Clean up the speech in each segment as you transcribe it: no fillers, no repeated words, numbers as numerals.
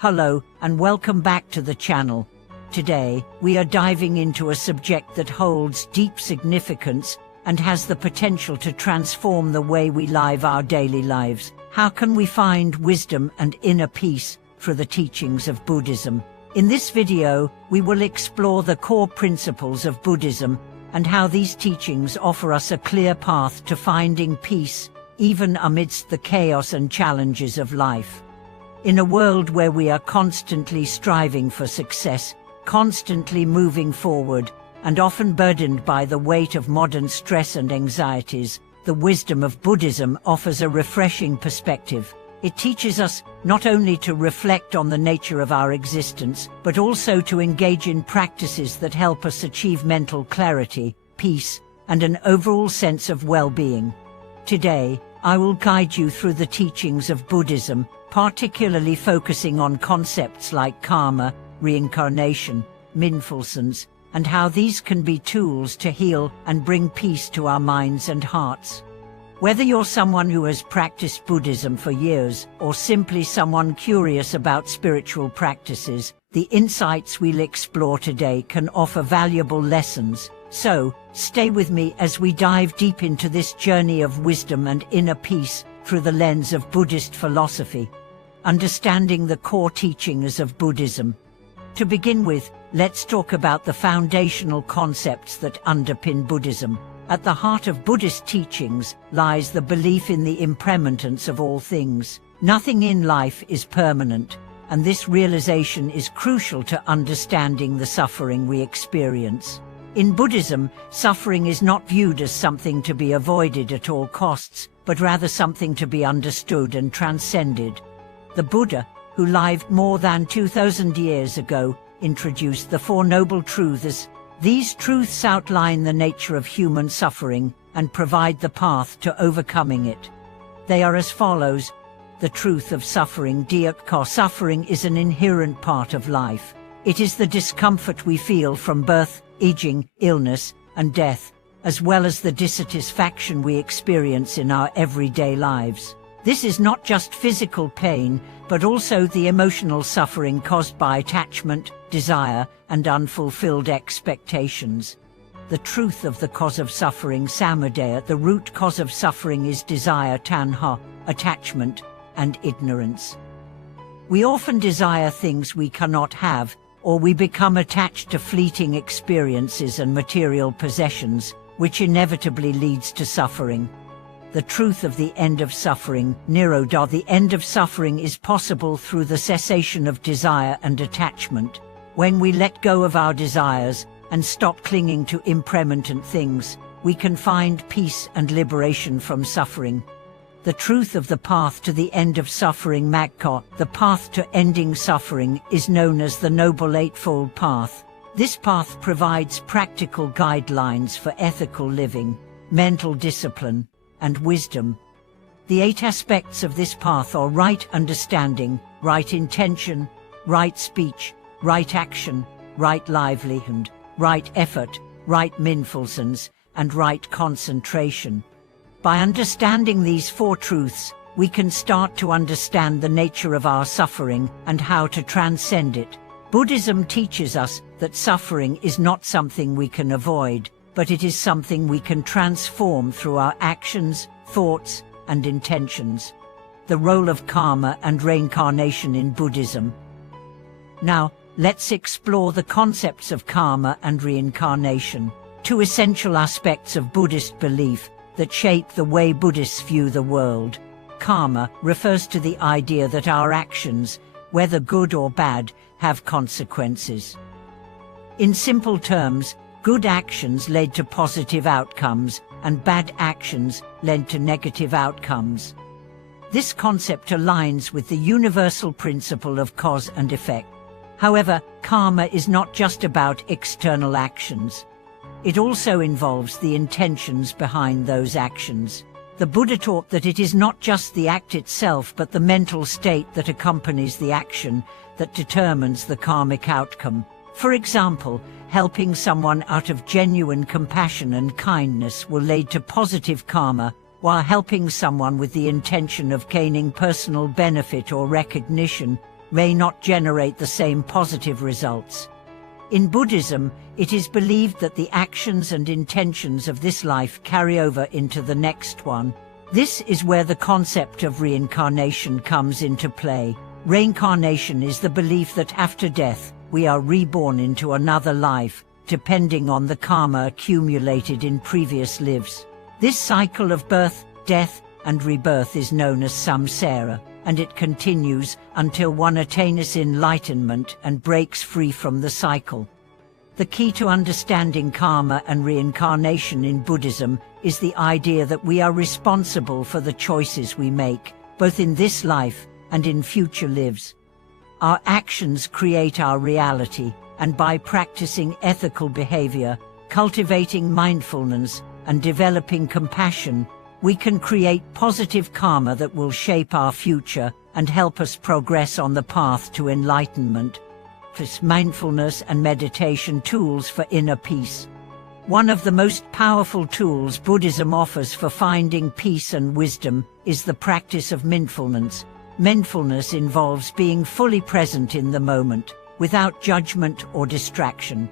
Hello, and welcome back to the channel. Today, we are diving into a subject that holds deep significance and has the potential to transform the way we live our daily lives. How can we find wisdom and inner peace through the teachings of Buddhism? In this video, we will explore the core principles of Buddhism and how these teachings offer us a clear path to finding peace, even amidst the chaos and challenges of life. In a world where we are constantly striving for success, constantly moving forward, and often burdened by the weight of modern stress and anxieties, the wisdom of Buddhism offers a refreshing perspective. It teaches us not only to reflect on the nature of our existence, but also to engage in practices that help us achieve mental clarity, peace, and an overall sense of well-being. Today, I will guide you through the teachings of Buddhism, particularly focusing on concepts like karma, reincarnation, mindfulness, and how these can be tools to heal and bring peace to our minds and hearts. Whether you're someone who has practiced Buddhism for years, or simply someone curious about spiritual practices, the insights we'll explore today can offer valuable lessons. So, stay with me as we dive deep into this journey of wisdom and inner peace through the lens of Buddhist philosophy, understanding the core teachings of Buddhism. To begin with, let's talk about the foundational concepts that underpin Buddhism. At the heart of Buddhist teachings lies the belief in the impermanence of all things. Nothing in life is permanent, and this realization is crucial to understanding the suffering we experience. In Buddhism, suffering is not viewed as something to be avoided at all costs, but rather something to be understood and transcended. The Buddha, who lived more than 2,000 years ago, introduced the Four Noble Truths. These truths outline the nature of human suffering and provide the path to overcoming it. They are as follows. The truth of suffering. Suffering is an inherent part of life. It is the discomfort we feel from birth, aging, illness, and death, as well as the dissatisfaction we experience in our everyday lives. This is not just physical pain, but also the emotional suffering caused by attachment, desire, and unfulfilled expectations. The truth of the cause of suffering. Samudaya. The root cause of suffering is desire, tanha, attachment, and ignorance. We often desire things we cannot have, or we become attached to fleeting experiences and material possessions, which inevitably leads to suffering. The truth of the end of suffering. Nirodha. The end of suffering is possible through the cessation of desire and attachment. When we let go of our desires and stop clinging to impermanent things, we can find peace and liberation from suffering. The truth of the path to the end of suffering. Magga. The path to ending suffering is known as the Noble Eightfold Path. This path provides practical guidelines for ethical living, mental discipline, and wisdom. The 8 aspects of this path are right understanding, right intention, right speech, right action, right livelihood, right effort, right mindfulness, and right concentration. By understanding these 4 truths, we can start to understand the nature of our suffering and how to transcend it. Buddhism teaches us that suffering is not something we can avoid, but it is something we can transform through our actions, thoughts, and intentions. The role of karma and reincarnation in Buddhism. Now, let's explore the concepts of karma and reincarnation, 2 essential aspects of Buddhist belief that shape the way Buddhists view the world. Karma refers to the idea that our actions, whether good or bad, have consequences. In simple terms, good actions led to positive outcomes, and bad actions led to negative outcomes. This concept aligns with the universal principle of cause and effect. However, karma is not just about external actions. It also involves the intentions behind those actions. The Buddha taught that it is not just the act itself but the mental state that accompanies the action that determines the karmic outcome. For example, helping someone out of genuine compassion and kindness will lead to positive karma, while helping someone with the intention of gaining personal benefit or recognition may not generate the same positive results. In Buddhism, it is believed that the actions and intentions of this life carry over into the next one. This is where the concept of reincarnation comes into play. Reincarnation is the belief that after death, we are reborn into another life, depending on the karma accumulated in previous lives. This cycle of birth, death, and rebirth is known as samsara, and it continues until one attains enlightenment and breaks free from the cycle. The key to understanding karma and reincarnation in Buddhism is the idea that we are responsible for the choices we make, both in this life and in future lives. Our actions create our reality, and by practicing ethical behavior, cultivating mindfulness, and developing compassion, we can create positive karma that will shape our future and help us progress on the path to enlightenment. Mindfulness and meditation tools for inner peace. One of the most powerful tools Buddhism offers for finding peace and wisdom is the practice of mindfulness. Mindfulness involves being fully present in the moment, without judgment or distraction.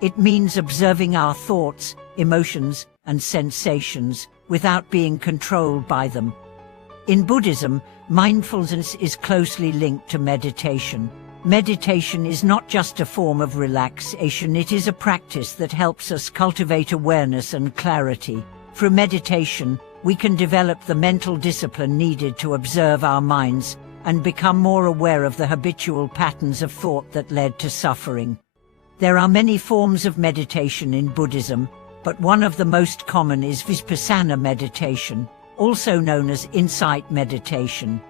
It means observing our thoughts, emotions, and sensations without being controlled by them. In Buddhism, mindfulness is closely linked to meditation. Meditation is not just a form of relaxation, it is a practice that helps us cultivate awareness and clarity. Through meditation, we can develop the mental discipline needed to observe our minds and become more aware of the habitual patterns of thought that led to suffering. There are many forms of meditation in Buddhism, but one of the most common is Vipassana meditation, also known as insight meditation.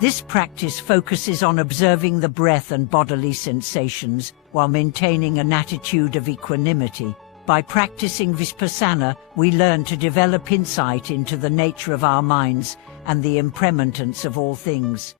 This practice focuses on observing the breath and bodily sensations while maintaining an attitude of equanimity. By practicing Vipassana, we learn to develop insight into the nature of our minds and the impermanence of all things.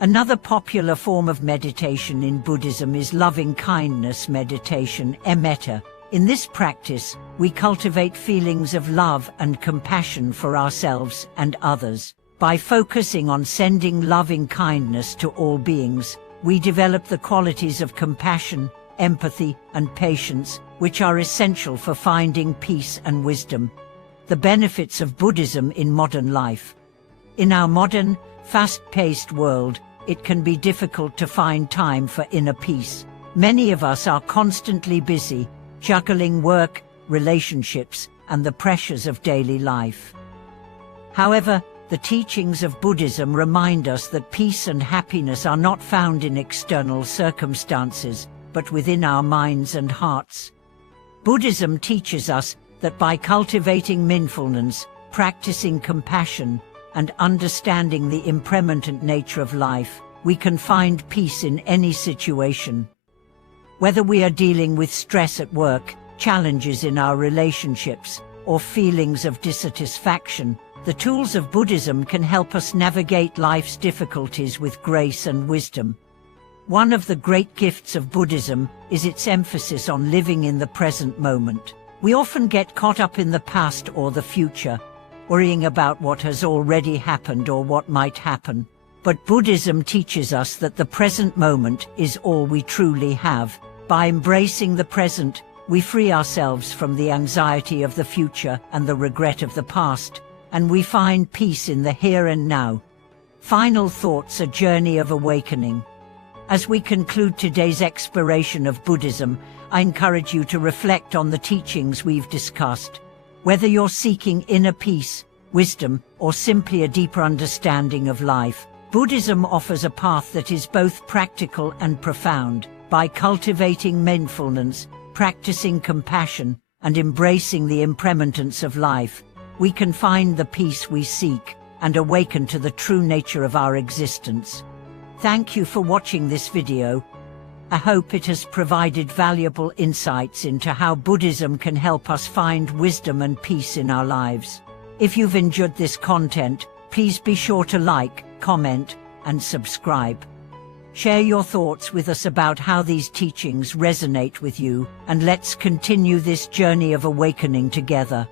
Another popular form of meditation in Buddhism is loving-kindness meditation, metta. In this practice, we cultivate feelings of love and compassion for ourselves and others. By focusing on sending loving kindness to all beings, we develop the qualities of compassion, empathy, and patience, which are essential for finding peace and wisdom. The benefits of Buddhism in modern life. In our modern, fast-paced world, it can be difficult to find time for inner peace. Many of us are constantly busy, juggling work, relationships, and the pressures of daily life. However, the teachings of Buddhism remind us that peace and happiness are not found in external circumstances, but within our minds and hearts. Buddhism teaches us that by cultivating mindfulness, practicing compassion, and understanding the impermanent nature of life, we can find peace in any situation. Whether we are dealing with stress at work, challenges in our relationships, or feelings of dissatisfaction, the tools of Buddhism can help us navigate life's difficulties with grace and wisdom. One of the great gifts of Buddhism is its emphasis on living in the present moment. We often get caught up in the past or the future, worrying about what has already happened or what might happen. But Buddhism teaches us that the present moment is all we truly have. By embracing the present, we free ourselves from the anxiety of the future and the regret of the past, and we find peace in the here and now. Final thoughts: a journey of awakening. As we conclude today's exploration of Buddhism, I encourage you to reflect on the teachings we've discussed. Whether you're seeking inner peace, wisdom, or simply a deeper understanding of life, Buddhism offers a path that is both practical and profound. By cultivating mindfulness, practicing compassion, and embracing the impermanence of life, we can find the peace we seek and awaken to the true nature of our existence. Thank you for watching this video. I hope it has provided valuable insights into how Buddhism can help us find wisdom and peace in our lives. If you've enjoyed this content, please be sure to like, comment, and subscribe. Share your thoughts with us about how these teachings resonate with you, and let's continue this journey of awakening together.